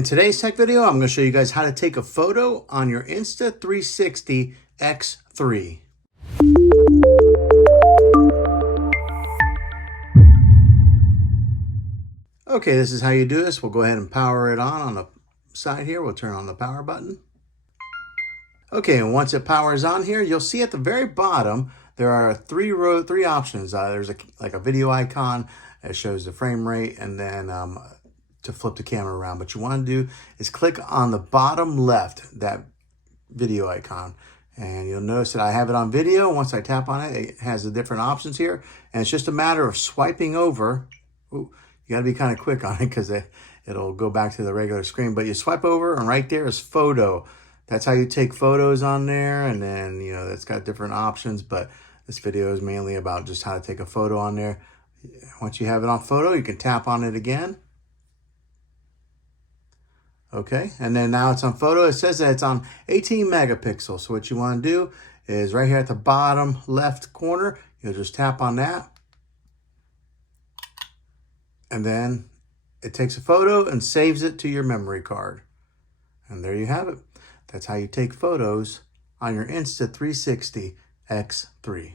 In today's tech video, I'm going to show you guys how to take a photo on your Insta360 X3. Okay, this is how you do this. We'll go ahead and power it on the side here. We'll turn on the power button. Okay, and once it powers on here, you'll see at the very bottom, there are three options. There's like a video icon that shows the frame rate, and then to flip the camera around. What you want to do is click on the bottom left, that video icon, and you'll notice that I have it on video. Once I tap on it, it has the different options here, and it's just a matter of swiping over. Ooh, you got to be kind of quick on it because it'll go back to the regular screen, but you swipe over and right there is photo. That's how you take photos on there, and then that's got different options, but this video is mainly about just how to take a photo on there. Once you have it on photo, you can tap on it again. Okay, and then now it's on photo. It says that it's on 18 megapixels. So what you want to do is right here at the bottom left corner, you'll just tap on that. And then it takes a photo and saves it to your memory card. And there you have it. That's how you take photos on your Insta360 X3.